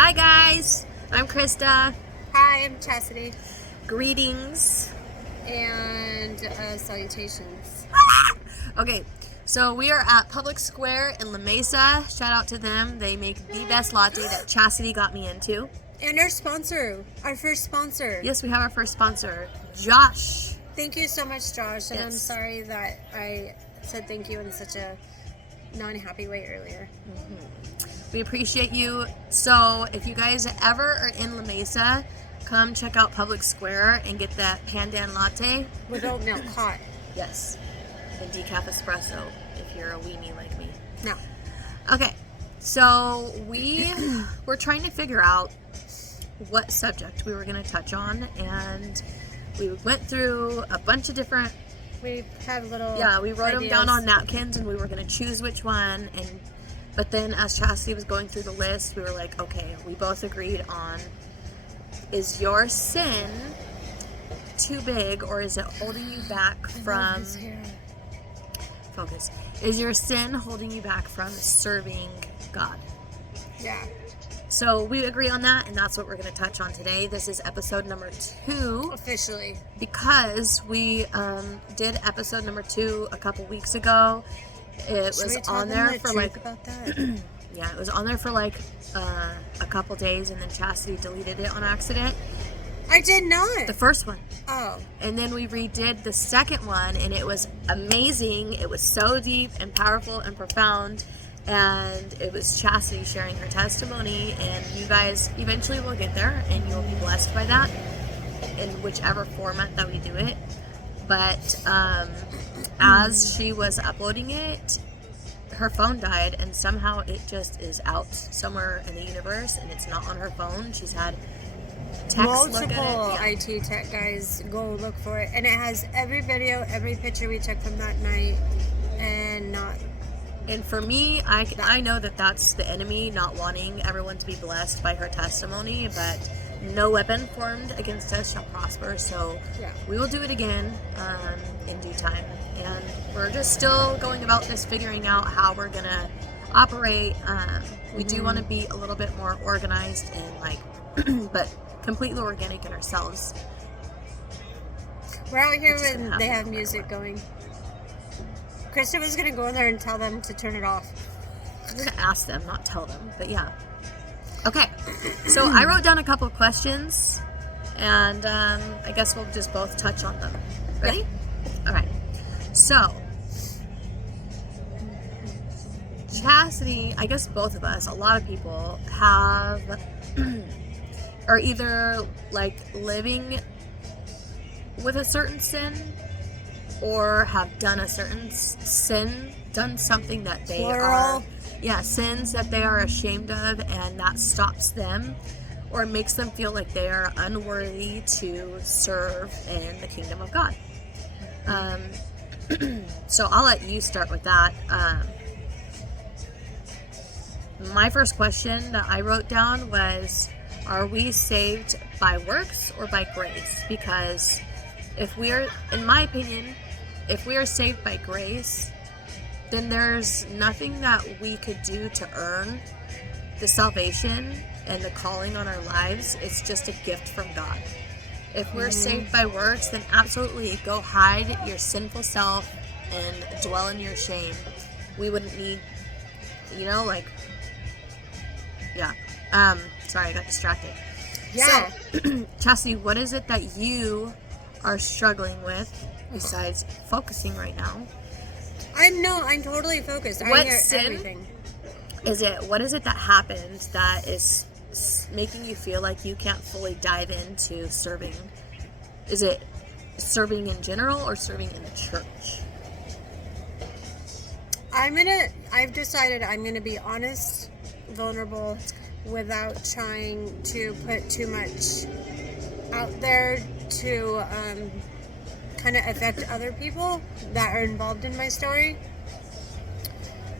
Hi guys, I'm Krista. Hi, I'm Chastity, Greetings. and salutations. Okay, so we are at Public Square in La Mesa. Shout out to them. They make the best latte that Chastity got me into. And our sponsor, our first sponsor. Yes, we have our first sponsor, Josh. Thank you so much, Josh. And I'm Yes. sorry that I said thank you in such a non-happy way earlier. We appreciate you. So if you guys ever are in La Mesa, come check out Public Square and get that pandan latte. With oat milk, hot. Yes, and decaf espresso if you're a weenie like me. No. Okay, so we were trying to figure out what subject we were going to touch on, and we went through a bunch of different, We have little we wrote them down ideas. on napkins, and we were going to choose which one, but then as Chastity was going through the list, we were like, okay, we both agreed on, is your sin too big, or is it holding you back from... His hair. Focus. Is your sin holding you back from serving God? Yeah. So we agree on that, and that's what we're going to touch on today. This is episode number 2, Officially. because we did episode number 2 a couple weeks ago. It Should we was tell on them there the for truth like, about that? yeah, it was on there for like a couple days, and then Chastity deleted it on accident. I did not. The first one. Oh. And then we redid the second one, and it was amazing. It was so deep and powerful and profound. And it was Chastity sharing her testimony. And you guys eventually will get there, and you'll be blessed by that in whichever format that we do it. But as she was uploading it, her phone died, and somehow it just is out somewhere in the universe, and it's not on her phone. She's had text look Multiple at it. Yeah. IT tech guys go look for it, and it has every video, every picture we took from that night, and not. And for me, I know that that's the enemy not wanting everyone to be blessed by her testimony, but no weapon formed against us shall prosper. So Yeah. we will do it again in due time. And we're just still going about this, figuring out how we're going to operate. We do want to be a little bit more organized and like, but completely organic in ourselves. We're out here Which is gonna when they happen have no matter music what. going. Krista was gonna go in there and tell them to turn it off. I'm going to ask them, not tell them, but yeah. Okay, so I wrote down a couple of questions, and I guess we'll just both touch on them. Ready? All right. So, Chastity, I guess both of us, a lot of people have, are either like living with a certain sin, or have done a certain sin, done something that they Plural. are, sins that they are ashamed of, and that stops them or makes them feel like they are unworthy to serve in the kingdom of God. So I'll let you start with that. My first question that I wrote down was, are we saved by works or by grace? Because if we are, in my opinion, if we are saved by grace, then there's nothing that we could do to earn the salvation and the calling on our lives. It's just a gift from God. If we're saved by works, then absolutely go hide your sinful self and dwell in your shame. We wouldn't need, sorry, I got distracted. Yeah. So, Chastity, what is it that you are struggling with besides focusing right now? I'm totally focused. I What hear sin? everything. What is it that happened that is making you feel like you can't fully dive into serving? Is it serving in general or serving in the church? I've decided I'm gonna be honest, vulnerable, without trying to put too much out there to kind of affect other people that are involved in my story.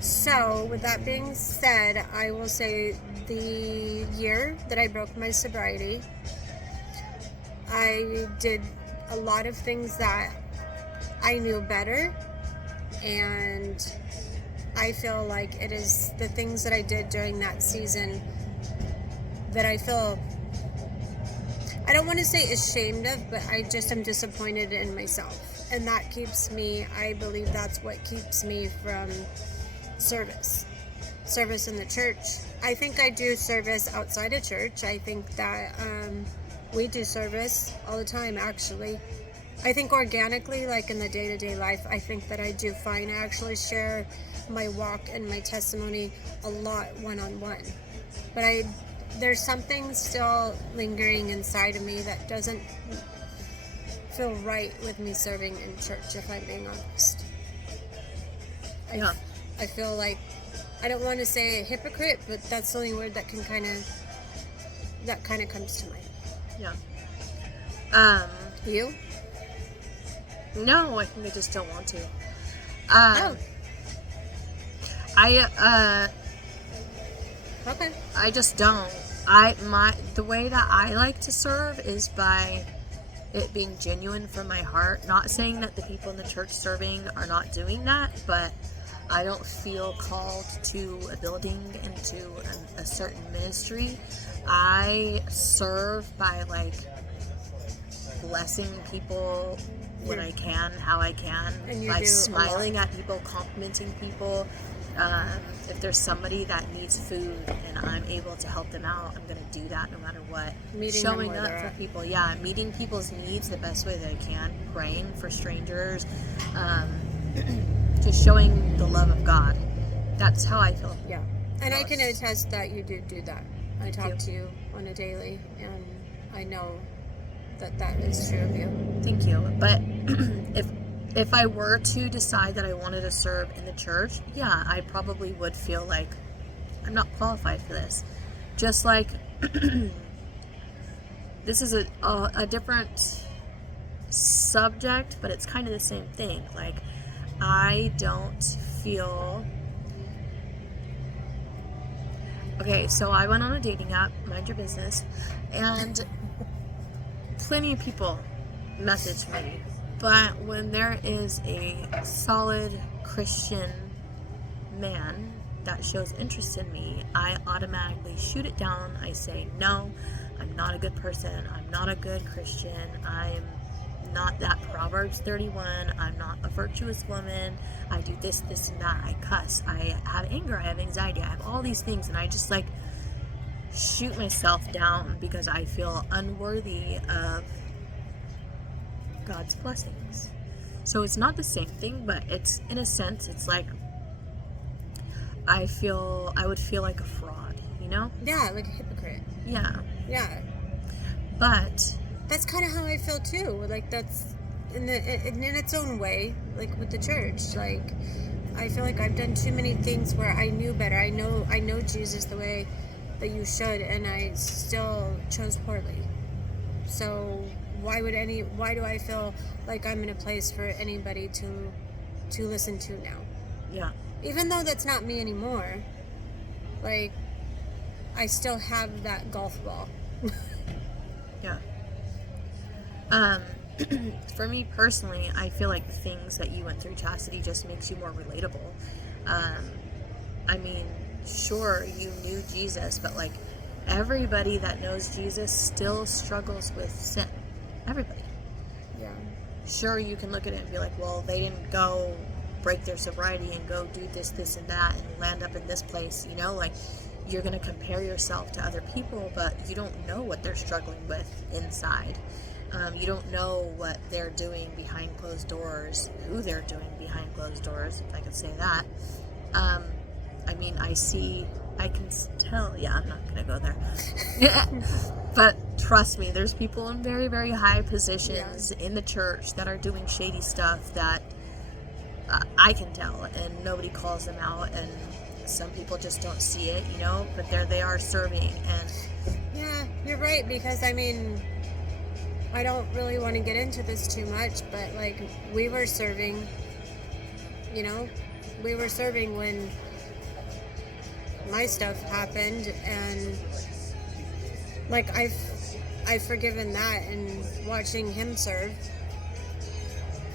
So, with that being said, I will say the year that I broke my sobriety, I did a lot of things that I knew better, and I feel like it is the things that I did during that season that I feel, I don't want to say ashamed of, but I just am disappointed in myself. And that keeps me, I believe that's what keeps me from service in the church. I think I do service outside of church. I think that we do service all the time, actually. I think organically, like in the day-to-day life, I think that I do fine. I actually share my walk and my testimony a lot one-on-one. But there's something still lingering inside of me that doesn't feel right with me serving in church, if I'm being honest. Yeah. I feel like, I don't want to say a hypocrite, but that's the only word that comes to mind. Yeah. You? No, I think I just don't want to. Oh. Okay. I just don't. The way that I like to serve is by it being genuine from my heart. Not saying that the people in the church serving are not doing that, but I don't feel called to a building and to a certain ministry. I serve by like blessing people when I can, how I can, by smiling at people, complimenting people. If there's somebody that needs food and I'm able to help them out, I'm going to do that no matter what. Showing up for people. Yeah, meeting people's needs the best way that I can. Praying for strangers. Just showing the love of God. That's how I feel. Yeah. And I can attest that you do that. I talk to you on a daily, and I know that is true of you. Thank you. But if I were to decide that I wanted to serve in the church, yeah, I probably would feel like I'm not qualified for this. Just like this is a different subject, but it's kind of the same thing. Like, I don't feel... Okay, so I went on a dating app, mind your business, and plenty of people message me. But when there is a solid Christian man that shows interest in me, I automatically shoot it down. I say, no, I'm not a good person. I'm not a good Christian. I'm not that Proverbs 31. I'm not a virtuous woman. I do this, and that. I cuss. I have anger. I have anxiety. I have all these things. And I just like shoot myself down because I feel unworthy of God's blessings. So it's not the same thing, but it's, in a sense, it's like I would feel like a fraud, you know? Yeah, like a hypocrite. Yeah. Yeah. But that's kind of how I feel too. Like, that's in its own way, like with the church. Like, I feel like I've done too many things where I knew better. I know Jesus the way that you should, and I still chose poorly. So why do I feel like I'm in a place for anybody to listen to now? Yeah. Even though that's not me anymore, like, I still have that golf ball. Yeah. For me personally, I feel like the things that you went through, Chastity, just makes you more relatable. I mean, sure, you knew Jesus, but like everybody that knows Jesus still struggles with sin. Everybody. Yeah. Sure, you can look at it and be like, well, they didn't go break their sobriety and go do this and that and land up in this place, you know, like you're going to compare yourself to other people, but you don't know what they're struggling with inside. You don't know what they're doing behind closed doors, who they're doing behind closed doors, if I could say that. I mean, I can tell, yeah, I'm not going to go there. But trust me, there's people in very, very high positions in the church that are doing shady stuff that I can tell, and nobody calls them out, and some people just don't see it, you know, but there they are serving. And yeah, you're right, because I mean, I don't really want to get into this too much, but like, we were serving, you know, when my stuff happened, and like I've forgiven that and watching him serve.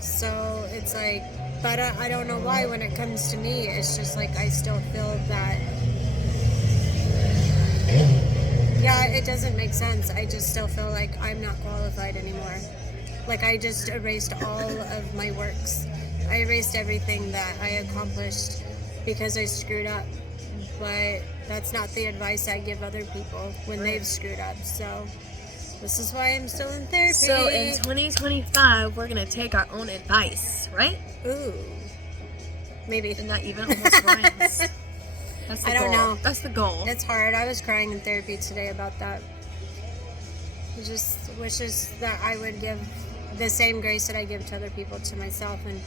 So it's like, but I don't know why when it comes to me, it's just like I still feel that, yeah, it doesn't make sense. I just still feel like I'm not qualified anymore. Like, I just erased all of my works. I erased everything that I accomplished because I screwed up. But that's not the advice I give other people when they've screwed up. So this is why I'm still in therapy. So in 2025, we're going to take our own advice, right? Ooh. Maybe. And that even almost rhymes. That's the I goal. don't know. That's the goal. It's hard. I was crying in therapy today about that. I just wishes that I would give the same grace that I give to other people to myself. And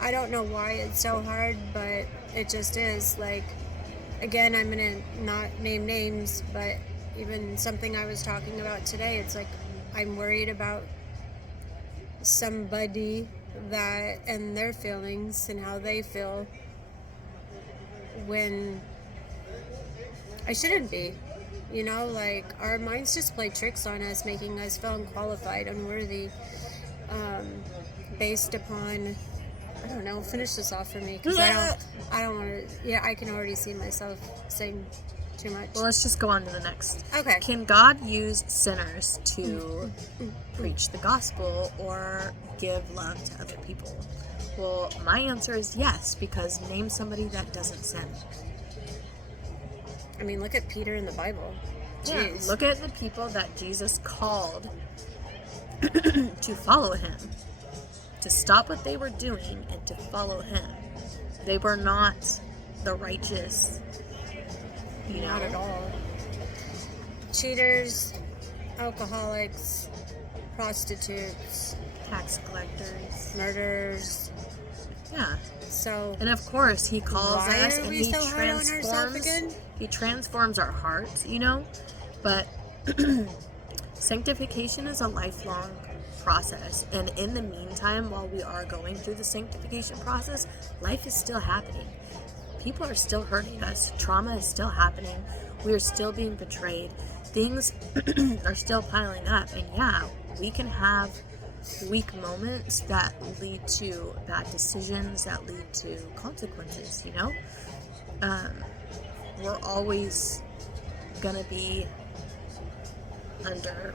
I don't know why it's so hard, but it just is. Like, again, I'm going to not name names, but even something I was talking about today, it's like I'm worried about somebody that and their feelings and how they feel when I shouldn't be. You know, like, our minds just play tricks on us, making us feel unqualified, unworthy, based upon, I don't know, finish this off for me, because I don't want to, I can already see myself saying too much. Well, let's just go on to the next. Okay. Can God use sinners to preach the gospel or give love to other people? Well, my answer is yes, because name somebody that doesn't sin. I mean, look at Peter in the Bible. Yeah, Jeez. look at the people that Jesus called to follow him, to stop what they were doing and to follow him. They were not the righteous, Not at all. Cheaters, alcoholics, prostitutes, tax collectors, murderers. yeah. So, And of course, he calls why us are and we he so hard on ourselves again? He transforms our hearts, But sanctification is a lifelong process. And in the meantime, while we are going through the sanctification process, life is still happening. People are still hurting us. Trauma is still happening. We are still being betrayed. Things are still piling up. And yeah, we can have weak moments that lead to bad decisions, that lead to consequences, We're always gonna be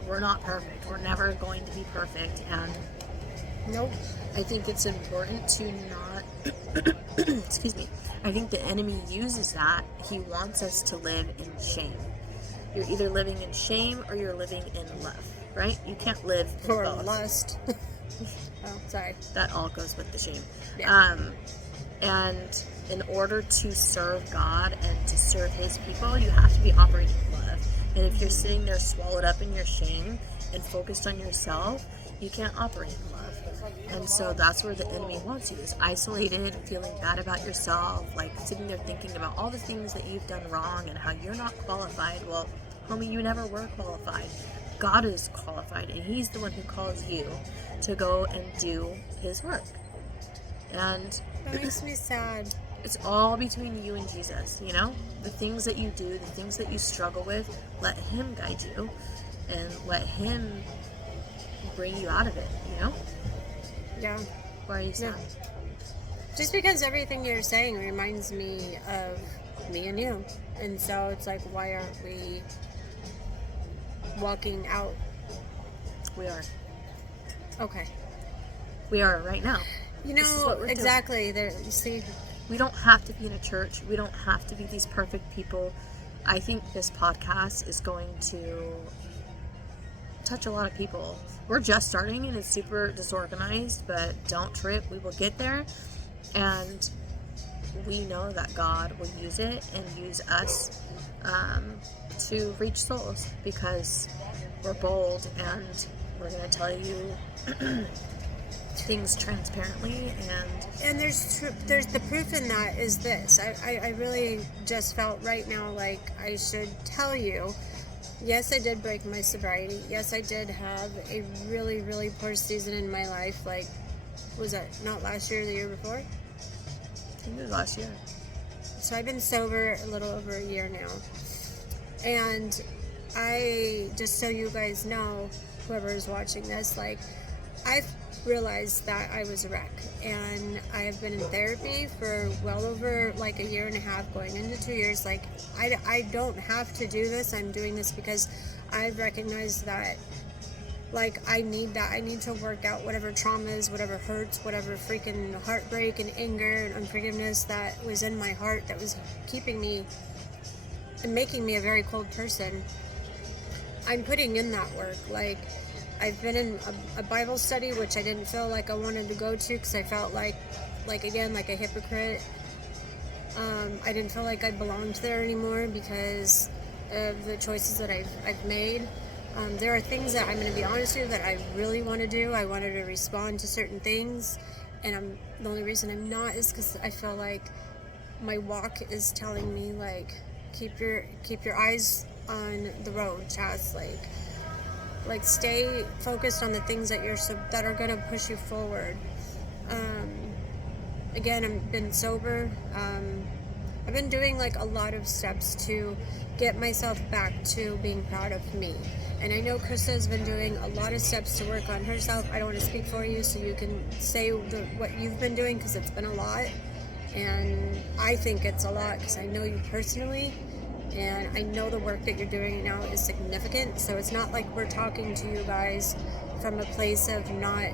we're not perfect. We're never going to be perfect. And nope. I think it's important to not, excuse me, I think the enemy uses that. He wants us to live in shame. You're either living in shame or you're living in love, right? You can't live in Or both. lust. Oh, sorry. That all goes with the shame. Yeah. And in order to serve God and to serve his people, you have to be operating in love. And if you're sitting there swallowed up in your shame and focused on yourself, you can't operate in love. And so that's where the enemy wants you, is isolated, feeling bad about yourself, like sitting there thinking about all the things that you've done wrong and how you're not qualified. Well, homie, you never were qualified. God is qualified, and he's the one who calls you to go and do his work. And That makes me sad. it's all between you and Jesus, The things that you do, the things that you struggle with, let him guide you and let him bring you out of it, Yeah. Why are you sad? Just because everything you're saying reminds me of me and you. And so it's like, why aren't we walking out? We are. Okay. We are right now. This is what we're doing. Exactly. There, you see, We don't have to be in a church. We don't have to be these perfect people. I think this podcast is going to touch a lot of people. We're just starting and it's super disorganized, but don't trip. We will get there. And we know that God will use it and use us to reach souls, because we're bold and we're going to tell you things transparently. and there's the proof in that is this. I really just felt right now like I should tell you, yes, I did break my sobriety. Yes, I did have a really, really poor season in my life. Like, was that not last year or the year before? I think it was last year. So I've been sober a little over a year now. And I, just so you guys know, whoever is watching this, like, realized that I was a wreck. And I have been in therapy for well over like a year and a half, going into 2 years. Like, I don't have to do this. I'm doing this because I've recognized that, like, I need that. I need to work out whatever traumas, whatever hurts, whatever freaking heartbreak and anger and unforgiveness that was in my heart that was keeping me and making me a very cold person. I'm putting in that work. Like, I've been in a Bible study, which I didn't feel like I wanted to go to because I felt like again, like a hypocrite. I didn't feel like I belonged there anymore because of the choices that I've made. There are things that I'm going to be honest with you that I really want to do. I wanted to respond to certain things, and the only reason I'm not is because I feel like my walk is telling me, like, keep your eyes on the road, Chaz. Like stay focused on the things that that are going to push you forward. Again, I've been sober. I've been doing like a lot of steps to get myself back to being proud of me. And I know Krista has been doing a lot of steps to work on herself. I don't want to speak for you, so you can say what you've been doing, because it's been a lot. And I think it's a lot because I know you personally. And I know the work that you're doing now is significant. So it's not like we're talking to you guys from a place of not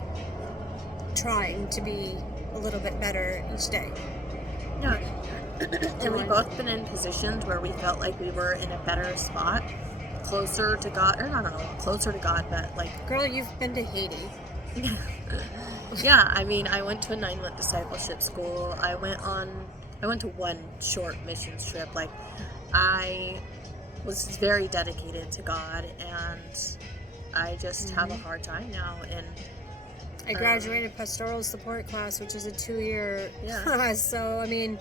trying to be a little bit better each day. Yeah. And we've both been in positions where we felt like we were in a better spot, closer to God, or I don't know, closer to God, but like... Girl, you've been to Haiti. Yeah, I mean, I went to a 9-month discipleship school. I went to one short missions trip. Like, I was very dedicated to God, and I just have a hard time now. And I graduated pastoral support class, which is a 2-year Yeah. class. So, I mean...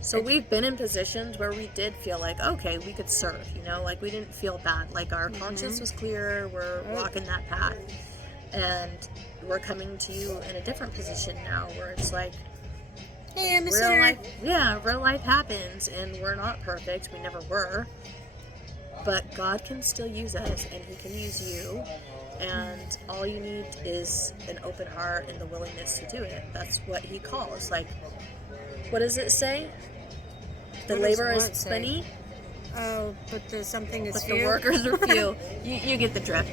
So we've been in positions where we did feel like, okay, we could serve, you know? Like, we didn't feel bad. Like, our conscience was clear. We're walking that path. And we're coming to you in a different position now where it's like... Hey, I'm a real sinner. life, yeah, real life happens, and we're not perfect. We never were. But God can still use us, and He can use you. And all you need is an open heart and the willingness to do it. That's what He calls. Like, what does it say? The What does labor is what say? plenty, Oh, but something is but few. the workers are few. You get the drift.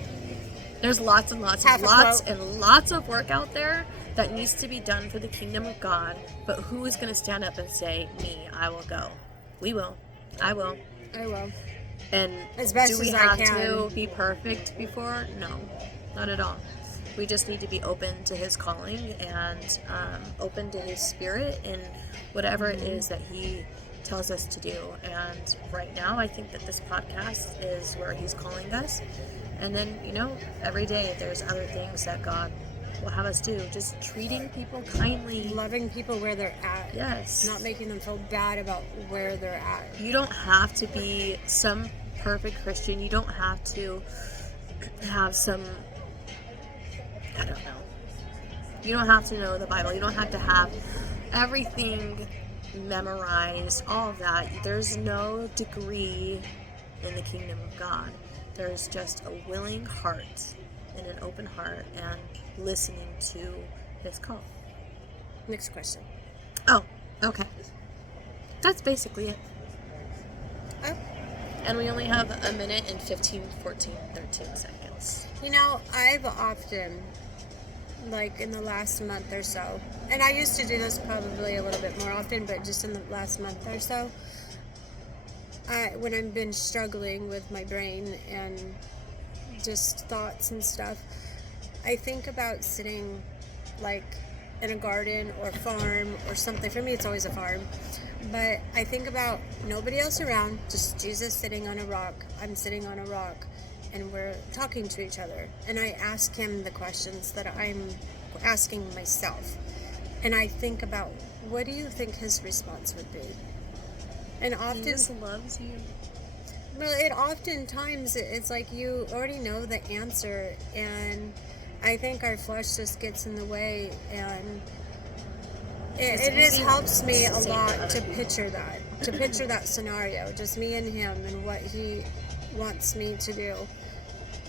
There's lots and lots Half and a lots quote. and lots of work out there that needs to be done for the kingdom of God. But who is going to stand up and say, me, I will go? We will. I will. I will. And As best do we as I have can. to be perfect before? No, not at all. We just need to be open to His calling and open to His Spirit and whatever it is that He tells us to do. And right now, I think that this podcast is where He's calling us. And then, you know, every day there's other things that God will have us do. Just treating people kindly. Loving people where they're at. Yes. Not making them feel bad about where they're at. You don't have to be some perfect Christian. You don't have to have some, I don't know. You don't have to know the Bible. You don't have to have everything memorized, all of that. There's no degree in the kingdom of God. There's just a willing heart and an open heart and listening to His call. Next question. Oh, okay. That's basically it. Oh. And we only have a minute and 15, 14, 13 seconds. You know, I've often, like in the last month or so, and I used to do this probably a little bit more often, but just in the last month or so, when I've been struggling with my brain and just thoughts and stuff, I think about sitting like in a garden or farm or something. For me, it's always a farm. But I think about nobody else around, just Jesus sitting on a rock. I'm sitting on a rock, and we're talking to each other. And I ask Him the questions that I'm asking myself. And I think about, what do you think His response would be? And often... He just loves you. Well, oftentimes it's like you already know the answer, and I think our flesh just gets in the way, and it just helps me a lot to picture that scenario, just me and Him and what He wants me to do.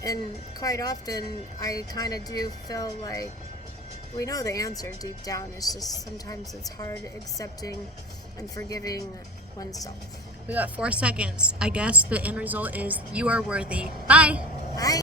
And quite often I kind of do feel like we know the answer deep down. It's just sometimes it's hard accepting and forgiving oneself. We got 4 seconds. I guess the end result is you are worthy. Bye. Bye.